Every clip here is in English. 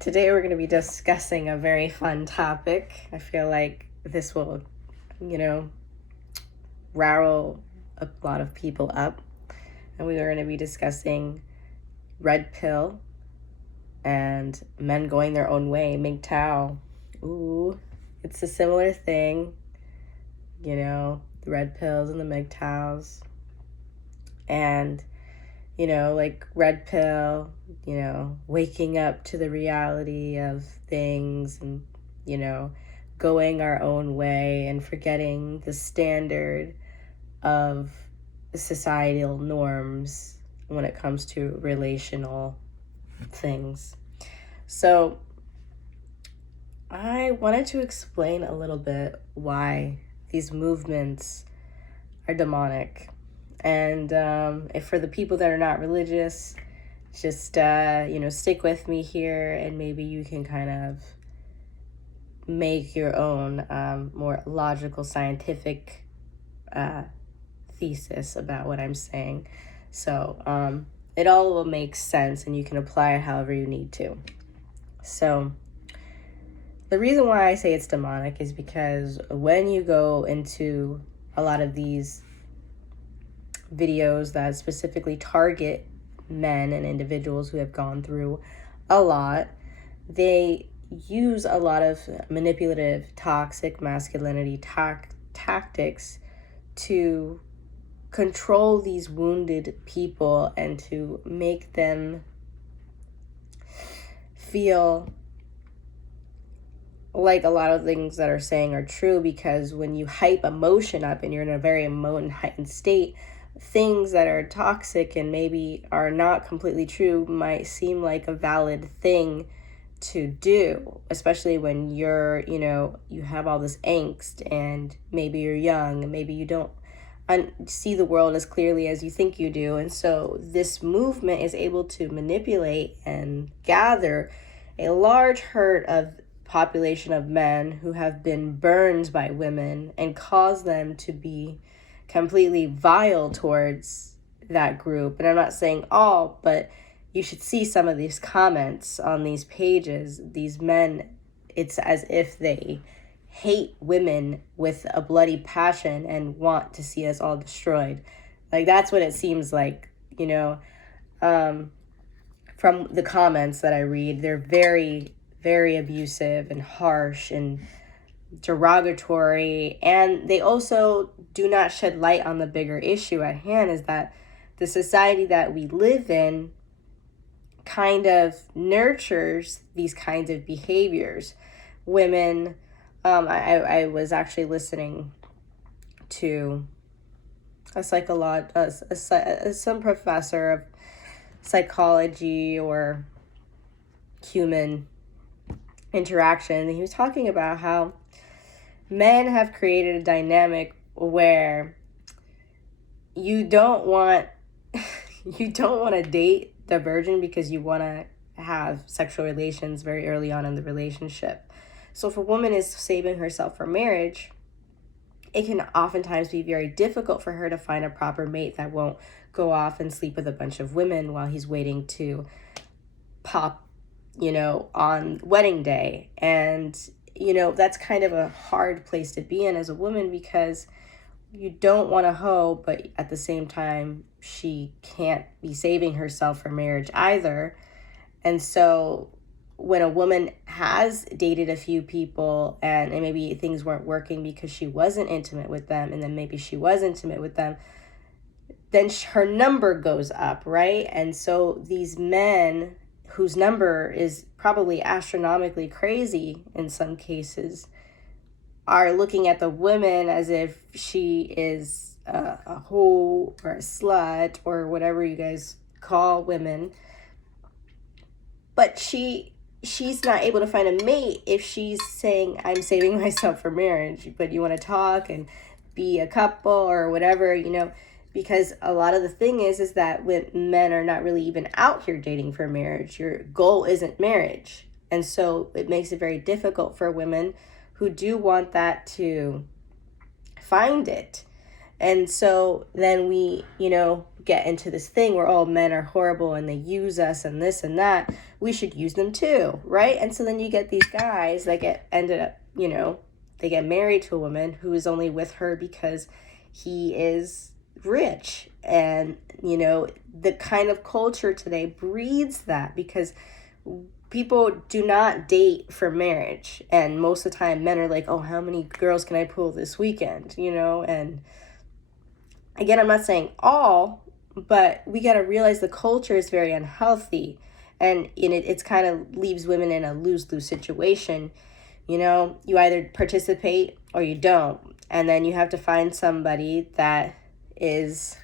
Today we're going to be discussing a very fun topic. I feel like this will, rile a lot of people up. And we are going to be discussing red pill and men going their own way, Mgtow. Ooh, it's a similar thing, the red pills and the Mgtows. And like red pill, waking up to the reality of things and, going our own way and forgetting the standard of societal norms when it comes to relational things. So I wanted to explain a little bit why these movements are demonic. And if for the people that are not religious, just, stick with me here and maybe you can kind of make your own more logical, scientific thesis about what I'm saying. So it all will make sense and you can apply it however you need to. So the reason why I say it's demonic is because when you go into a lot of these videos that specifically target men and individuals who have gone through a lot, they use a lot of manipulative, toxic masculinity tactics to control these wounded people and to make them feel like a lot of things that are saying are true, because when you hype emotion up and you're in a very heightened state, things that are toxic and maybe are not completely true might seem like a valid thing to do, especially when you're, you have all this angst and maybe you're young and maybe you don't see the world as clearly as you think you do. And so this movement is able to manipulate and gather a large herd of population of men who have been burned by women and cause them to be completely vile towards that group. And I'm not saying all, but you should see some of these comments on these pages. These men, it's as if they hate women with a bloody passion and want to see us all destroyed. Like, that's what it seems like, from the comments that I read. They're very, very abusive and harsh and derogatory, and they also do not shed light on the bigger issue at hand, is that the society that we live in kind of nurtures these kinds of behaviors. Women, I was actually listening to some professor of psychology or human interaction, and he was talking about how men have created a dynamic where you don't want to date the virgin because you want to have sexual relations very early on in the relationship. So if a woman is saving herself for marriage, it can oftentimes be very difficult for her to find a proper mate that won't go off and sleep with a bunch of women while he's waiting to pop, on wedding day. And that's kind of a hard place to be in as a woman, because you don't want to hoe, but at the same time, she can't be saving herself for marriage either. And so when a woman has dated a few people and maybe things weren't working because she wasn't intimate with them, and then maybe she was intimate with them, then her number goes up, right? And so these men whose number is probably astronomically crazy in some cases are looking at the woman as if she is a hoe or a slut or whatever you guys call women. But she's not able to find a mate if she's saying, I'm saving myself for marriage, but you want to talk and be a couple or whatever, because a lot of the thing is that when men are not really even out here dating for marriage, your goal isn't marriage. And so it makes it very difficult for women who do want that to find it. And so then we, get into this thing where, oh, men are horrible and they use us and this and that. We should use them too, right? And so then you get these guys that ended up, they get married to a woman who is only with her because he is rich. And, the kind of culture today breeds that, because people do not date for marriage. And most of the time men are like, oh, how many girls can I pull this weekend, and again, I'm not saying all, but we got to realize the culture is very unhealthy, and it's kind of leaves women in a lose-lose situation. You either participate or you don't, and then you have to find somebody that is,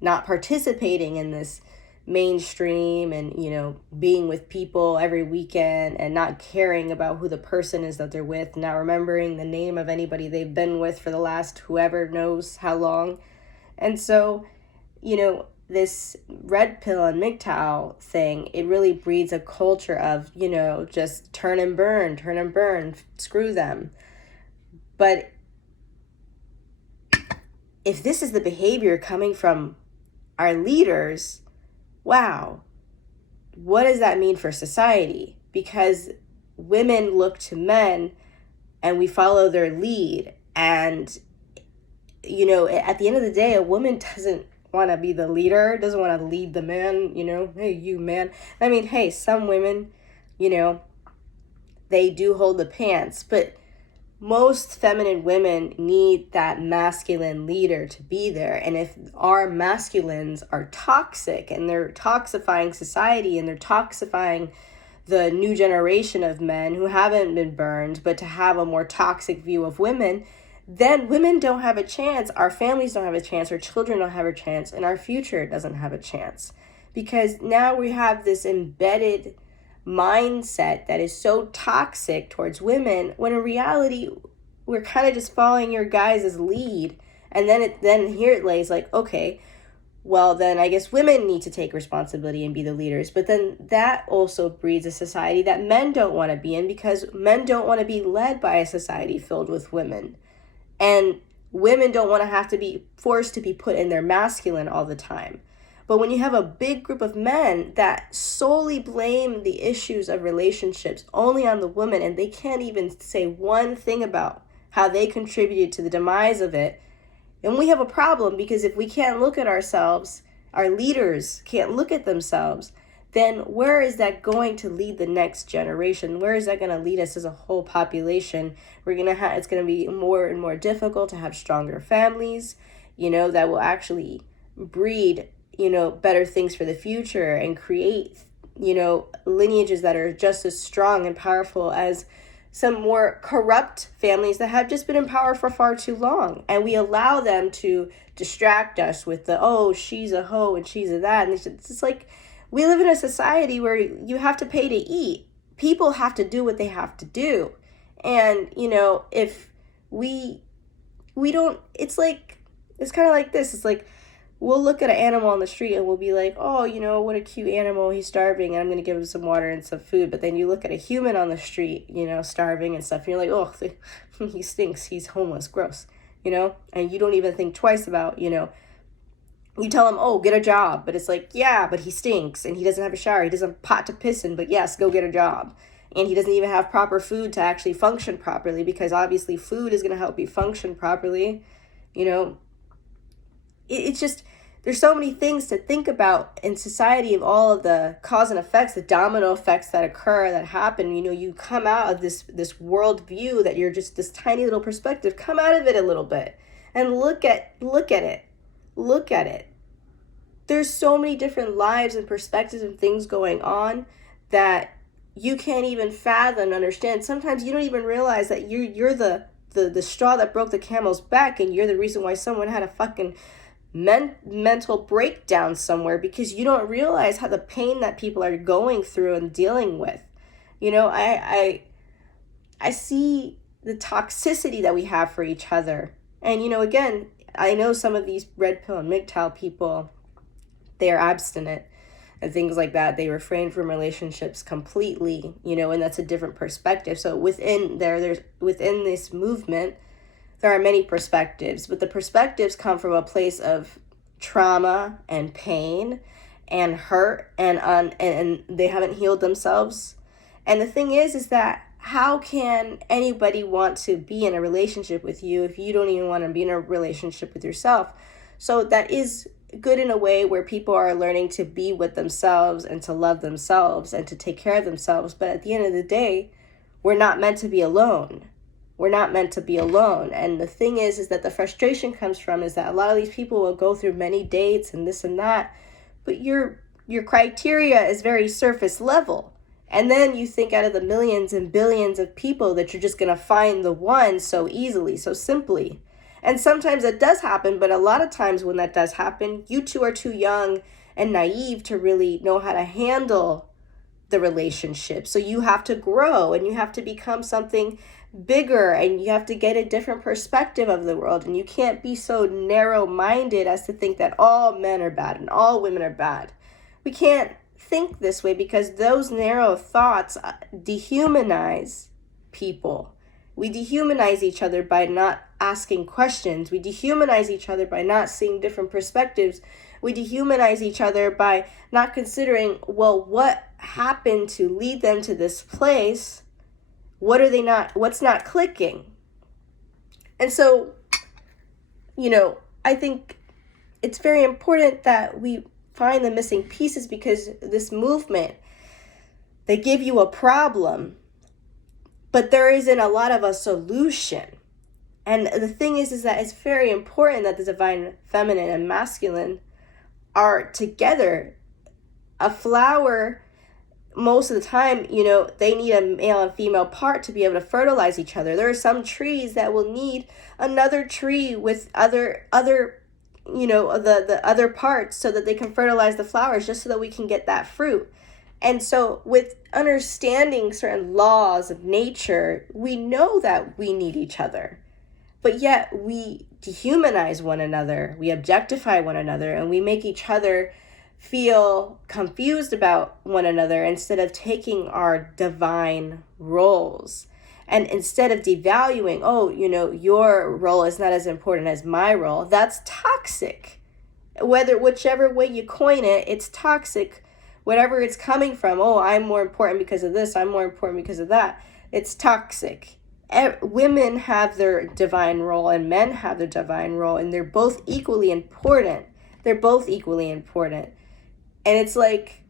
not participating in this mainstream and, being with people every weekend and not caring about who the person is that they're with, not remembering the name of anybody they've been with for the last whoever knows how long. And so, this red pill and Mgtow thing, it really breeds a culture of, just turn and burn, screw them. But if this is the behavior coming from our leaders, wow, what does that mean for society? Because women look to men and we follow their lead. And, at the end of the day, a woman doesn't want to be the leader, doesn't want to lead the man, hey, you man. I mean, hey, some women, they do hold the pants, but most feminine women need that masculine leader to be there. And if our masculines are toxic and they're toxifying society and they're toxifying the new generation of men who haven't been burned, but to have a more toxic view of women, then women don't have a chance, our families don't have a chance, our children don't have a chance, and our future doesn't have a chance. Because now we have this embedded mindset that is so toxic towards women, when in reality we're kind of just following your guys' lead. And then here it lays like, okay, well then I guess women need to take responsibility and be the leaders. But then that also breeds a society that men don't want to be in, because men don't want to be led by a society filled with women, and women don't want to have to be forced to be put in their masculine all the time. But when you have a big group of men that solely blame the issues of relationships only on the woman, and they can't even say one thing about how they contributed to the demise of it, and we have a problem. Because if we can't look at ourselves, our leaders can't look at themselves, then where is that going to lead the next generation? Where is that going to lead us as a whole population? It's going to be more and more difficult to have stronger families, that will actually breed better things for the future and create, lineages that are just as strong and powerful as some more corrupt families that have just been in power for far too long. And we allow them to distract us with oh, she's a hoe and she's a that. And it's just like, we live in a society where you have to pay to eat. People have to do what they have to do. And, if we don't, it's kind of like this. It's like, we'll look at an animal on the street and we'll be like, oh, what a cute animal, he's starving, and I'm going to give him some water and some food. But then you look at a human on the street, starving and stuff, and you're like, oh, he stinks, he's homeless, gross, and you don't even think twice about, you tell him, oh, get a job. But it's like, yeah, but he stinks and he doesn't have a shower, he doesn't have a pot to piss in, but yes, go get a job. And he doesn't even have proper food to actually function properly, because obviously food is going to help you function properly. It's just, there's so many things to think about in society, of all of the cause and effects, the domino effects that occur, that happen. You come out of this world view that you're just this tiny little perspective. Come out of it a little bit and look at it. There's so many different lives and perspectives and things going on that you can't even fathom and understand. Sometimes you don't even realize that you're the straw that broke the camel's back, and you're the reason why someone had a fucking mental breakdown somewhere, because you don't realize how the pain that people are going through and dealing with. I see the toxicity that we have for each other. And again, I know some of these red pill and Mgtow people, they are abstinent and things like that. They refrain from relationships completely, and that's a different perspective. So within this movement, there are many perspectives, but the perspectives come from a place of trauma and pain and hurt, and they haven't healed themselves. And the thing is that how can anybody want to be in a relationship with you if you don't even want to be in a relationship with yourself? So that is good in a way where people are learning to be with themselves and to love themselves and to take care of themselves. But at the end of the day, we're not meant to be alone. We're not meant to be alone. And the thing is that the frustration comes from is that a lot of these people will go through many dates and this and that, but your criteria is very surface level. And then you think out of the millions and billions of people that you're just going to find the one so easily, so simply. And sometimes it does happen, but a lot of times when that does happen, you two are too young and naive to really know how to handle the relationship. So you have to grow and you have to become something bigger, and you have to get a different perspective of the world. And you can't be so narrow-minded as to think that all men are bad and all women are bad. We can't think this way because those narrow thoughts dehumanize people. We dehumanize each other by not asking questions. We dehumanize each other by not seeing different perspectives. We dehumanize each other by not considering, well, what happened to lead them to this place? What's not clicking? And so, I think it's very important that we find the missing pieces, because this movement, they give you a problem, but there isn't a lot of a solution. And the thing is that it's very important that the divine feminine and masculine are together. A flower, most of the time, they need a male and female part to be able to fertilize each other. There are some trees that will need another tree with other the other parts so that they can fertilize the flowers, just so that we can get that fruit. And so with understanding certain laws of nature, we know that we need each other. But yet we dehumanize one another, we objectify one another, and we make each other feel confused about one another instead of taking our divine roles. And instead of devaluing, your role is not as important as my role, that's toxic. Whichever way you coin it, it's toxic. Whatever it's coming from, I'm more important because of this, I'm more important because of that, it's toxic. Women have their divine role and men have their divine role, and they're both equally important. And it's like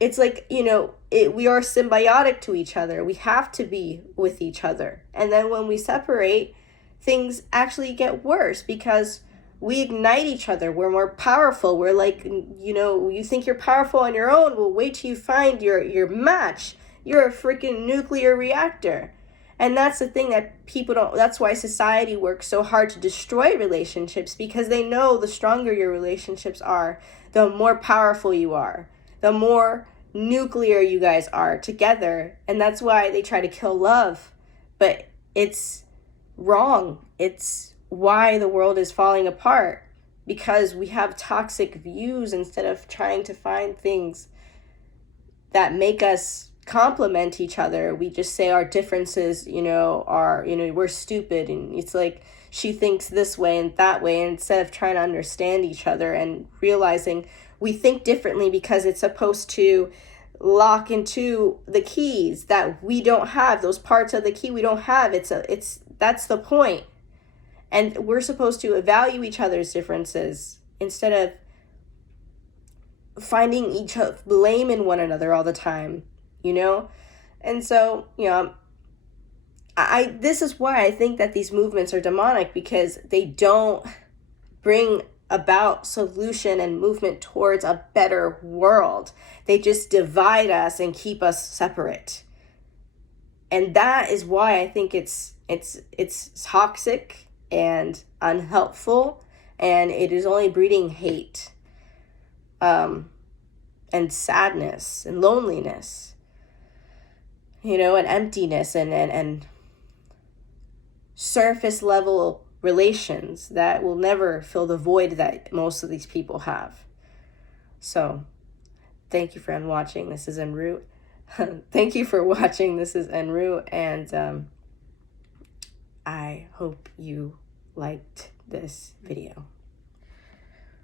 we are symbiotic to each other. We have to be with each other. And then when we separate, things actually get worse because we ignite each other. We're more powerful. We're like, you think you're powerful on your own. Well, wait till you find your match. You're a freaking nuclear reactor. And that's the thing that people don't, that's why society works so hard to destroy relationships, because they know the stronger your relationships are, the more powerful you are, the more nuclear you guys are together. And that's why they try to kill love. But it's wrong. It's why the world is falling apart, because we have toxic views instead of trying to find things that make us complement each other. We just say our differences, are, we're stupid, and it's like she thinks this way and that way, and instead of trying to understand each other and realizing we think differently because it's supposed to lock into the keys that we don't have, those parts of the key we don't have. That's the point. And we're supposed to value each other's differences instead of finding each other, blaming one another all the time. And so, this is why I think that these movements are demonic, because they don't bring about solution and movement towards a better world. They just divide us and keep us separate. And that is why I think it's toxic and unhelpful, and it is only breeding hate, and sadness and loneliness, and emptiness and surface level relations that will never fill the void that most of these people have. So thank you for watching. This is En route. Thank you for watching. This is En route. And I hope you liked this video.